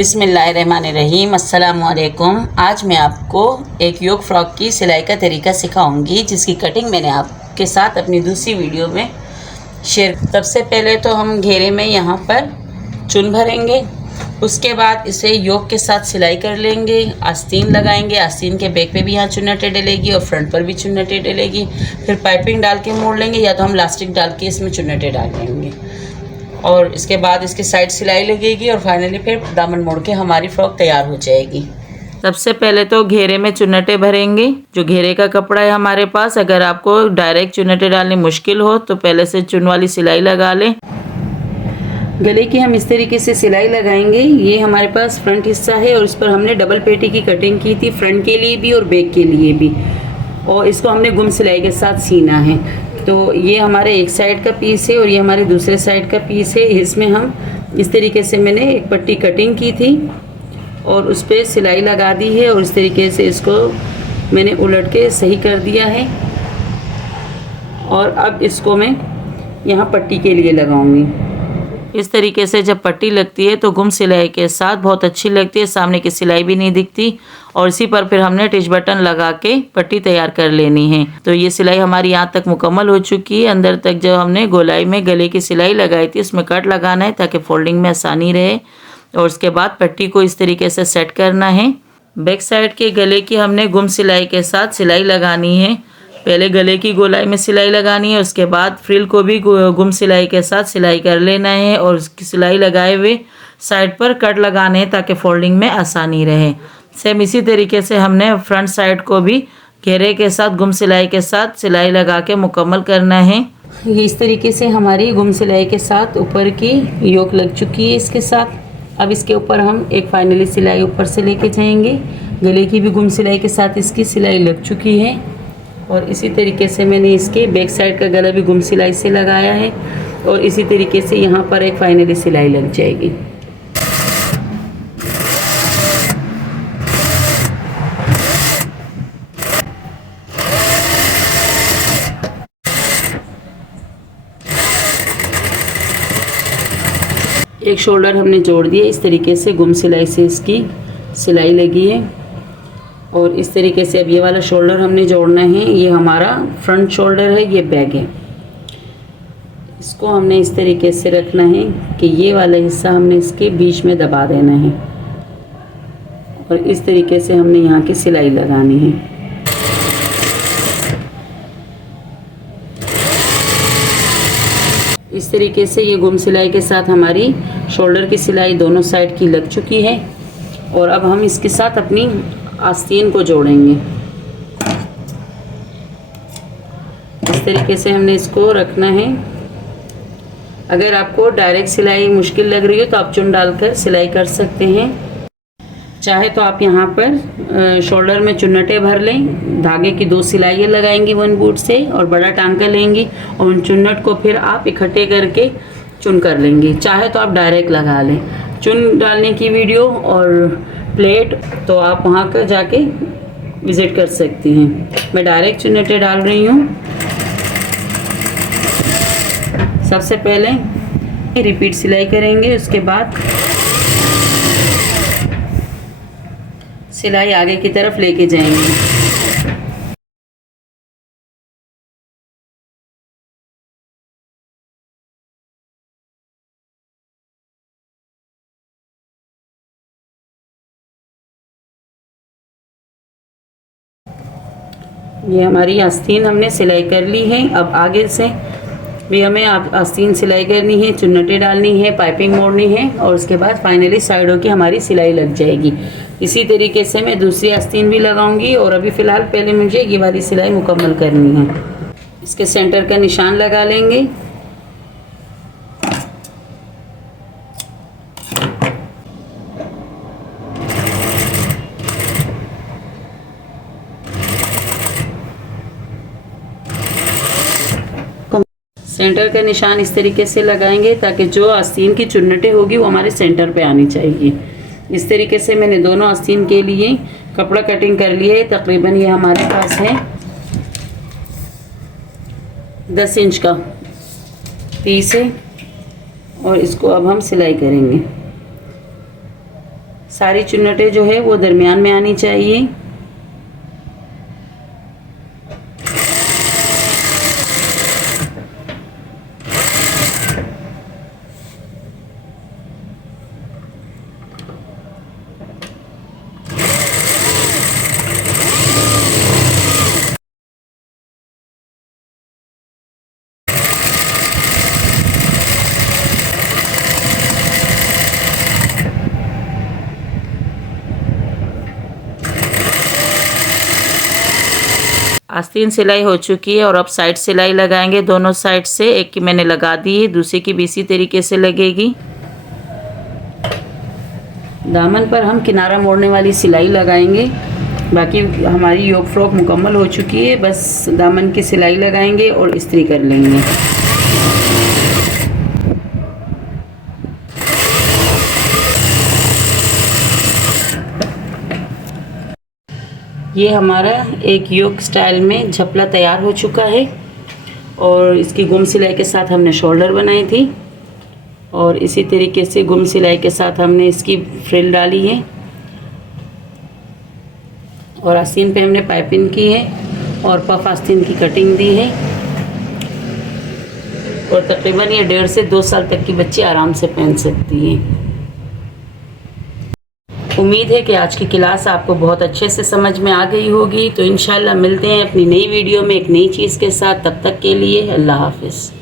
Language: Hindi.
बिस्मिल्लाहिर्रहमानिर्रहीम, अस्सलाम वालेकुम। आज मैं आपको एक योग फ्रॉक की सिलाई का तरीका सिखाऊंगी, जिसकी कटिंग मैंने आपके साथ अपनी दूसरी वीडियो में शेयर। सबसे पहले तो हम घेरे में यहाँ पर चुन भरेंगे। उसके बाद इसे योग के साथ सिलाई कर लेंगे, आस्तीन लगाएंगे। आस्तीन के बैक पे भी यहाँ चुन्नटें डलेगी और फ्रंट पर भी चुन्नटें डलेगी। फिर पाइपिंग डाल के मोड़ लेंगे, या तो हम लास्टिक डाल के इसमें चुन्नटें डाल लेंगे। और इसके बाद इसकी साइड सिलाई लगेगी और फाइनली फिर दामन मोड़ के हमारी फ्रॉक तैयार हो जाएगी। सबसे पहले तो घेरे में चुन्नटें भरेंगे। जो घेरे का कपड़ा है हमारे पास, अगर आपको डायरेक्ट चुन्नटें डालनी मुश्किल हो तो पहले से चुन वाली सिलाई लगा लें। गले की हम इस तरीके से सिलाई लगाएंगे। ये हमारे पास फ्रंट हिस्सा है और इस पर हमने डबल पेटी की कटिंग की थी, फ्रंट के लिए भी और बैक के लिए भी। और इसको हमने गुम सिलाई के साथ सीना है। तो ये हमारे एक साइड का पीस है और ये हमारे दूसरे साइड का पीस है। इसमें हम इस तरीके से मैंने एक पट्टी कटिंग की थी और उस पर सिलाई लगा दी है और इस तरीके से इसको मैंने उलट के सही कर दिया है। और अब इसको मैं यहाँ पट्टी के लिए लगाऊंगी। इस तरीके से जब पट्टी लगती है तो गुम सिलाई के साथ बहुत अच्छी लगती है, सामने की सिलाई भी नहीं दिखती। और इसी पर फिर हमने टिच बटन लगा के पट्टी तैयार कर लेनी है। तो ये सिलाई हमारी यहाँ तक मुकम्मल हो चुकी है। अंदर तक जो हमने गोलाई में गले की सिलाई लगाई थी उसमें कट लगाना है ताकि फोल्डिंग में आसानी रहे। और उसके बाद पट्टी को इस तरीके से सेट करना है। बैक साइड के गले की हमने गुम सिलाई के साथ सिलाई लगानी है। पहले गले की गोलाई में सिलाई लगानी है, उसके बाद फ्रिल को भी गुम सिलाई के साथ सिलाई कर लेना है। और उसकी सिलाई लगाए हुए साइड पर कट लगाने हैं ताकि फोल्डिंग में आसानी रहे। सेम इसी तरीके से हमने फ्रंट साइड को भी घेरे के साथ गुम सिलाई के साथ सिलाई लगा के मुकम्मल करना है। ये इस तरीके से हमारी गुम सिलाई के साथ ऊपर की योक लग चुकी है इसके साथ। अब इसके ऊपर हम एक फाइनली सिलाई ऊपर से लेके जाएंगे। गले की भी गुम सिलाई के साथ इसकी सिलाई लग चुकी है। और इसी तरीके से मैंने इसके बैक साइड का गला भी गुम सिलाई से लगाया है और इसी तरीके से यहाँ पर एक फाइनली सिलाई लग जाएगी। एक शोल्डर हमने जोड़ दिया, इस तरीके से गुम सिलाई से इसकी सिलाई लगी है। और इस तरीके से अब ये वाला शोल्डर हमने जोड़ना है। ये हमारा फ्रंट शोल्डर है, ये बैक है। इसको हमने इस तरीके से रखना है कि ये वाला हिस्सा हमने इसके बीच में दबा देना है और इस तरीके से हमने यहाँ की सिलाई लगानी है। इस तरीके से ये गुम सिलाई के साथ हमारी शोल्डर की सिलाई दोनों साइड की लग चुकी है। और अब हम इसके साथ अपनी आस्तीन को जोड़ेंगे। इस तरीके से हमने इसको रखना है। अगर आपको डायरेक्ट सिलाई मुश्किल लग रही हो तो आप चुन डालकर सिलाई कर सकते हैं। चाहे तो आप यहाँ पर शोल्डर में चुन्नटें भर लें, धागे की 2 सिलाइयाँ लगाएंगी 1 बूट से और बड़ा टांका लेंगी और उन चुन्नट को फिर आप इकट्ठे करके चुन कर लेंगी। चाहे तो आप डायरेक्ट लगा लें। चुन डालने की वीडियो और प्लेट तो आप वहाँ कर जाके विज़िट कर सकती हैं। मैं डायरेक्ट चुन्नटें डाल रही हूँ। सबसे पहले रिपीट सिलाई करेंगे, उसके बाद सिलाई आगे की तरफ लेके जाएंगे। ये हमारी आस्तीन हमने सिलाई कर ली है। अब आगे से भी हमें आस्तीन सिलाई करनी है, चुन्नटें डालनी है, पाइपिंग मोड़नी है और उसके बाद फाइनली साइडों की हमारी सिलाई लग जाएगी। इसी तरीके से मैं दूसरी आस्तीन भी लगाऊंगी और अभी फ़िलहाल पहले मुझे ये वाली सिलाई मुकम्मल करनी है। इसके सेंटर का निशान लगा लेंगे। सेंटर का निशान इस तरीके से लगाएंगे ताकि जो आस्तीन की चुन्नटें होगी वो हमारे सेंटर पे आनी चाहिए। इस तरीके से मैंने दोनों आस्तीन के लिए कपड़ा कटिंग कर लिया है। तकरीबन ये हमारे पास है 10 इंच का पीस है और इसको अब हम सिलाई करेंगे। सारी चुन्नटें जो है वो दरमियान में आनी चाहिए। आस्तीन सिलाई हो चुकी है और अब साइड सिलाई लगाएंगे दोनों साइड से। एक की मैंने लगा दी है, दूसरी की भी इसी तरीके से लगेगी। दामन पर हम किनारा मोड़ने वाली सिलाई लगाएंगे। बाकी हमारी योक फ्रॉक मुकम्मल हो चुकी है, बस दामन की सिलाई लगाएंगे और इस्त्री कर लेंगे। ये हमारा एक योक स्टाइल में झपला तैयार हो चुका है और इसकी गुम सिलाई के साथ हमने शोल्डर बनाई थी और इसी तरीके से गुम सिलाई के साथ हमने इसकी फ्रिल डाली है और आस्तीन पे हमने पाइपिंग की है और पफ आस्तीन की कटिंग दी है और तकरीबन ये 1.5 से 2 साल तक की बच्ची आराम से पहन सकती है। उम्मीद है कि आज की क्लास आपको बहुत अच्छे से समझ में आ गई होगी। तो इंशाल्लाह मिलते हैं अपनी नई वीडियो में एक नई चीज़ के साथ। तब तक के लिए अल्लाह हाफ़िज़।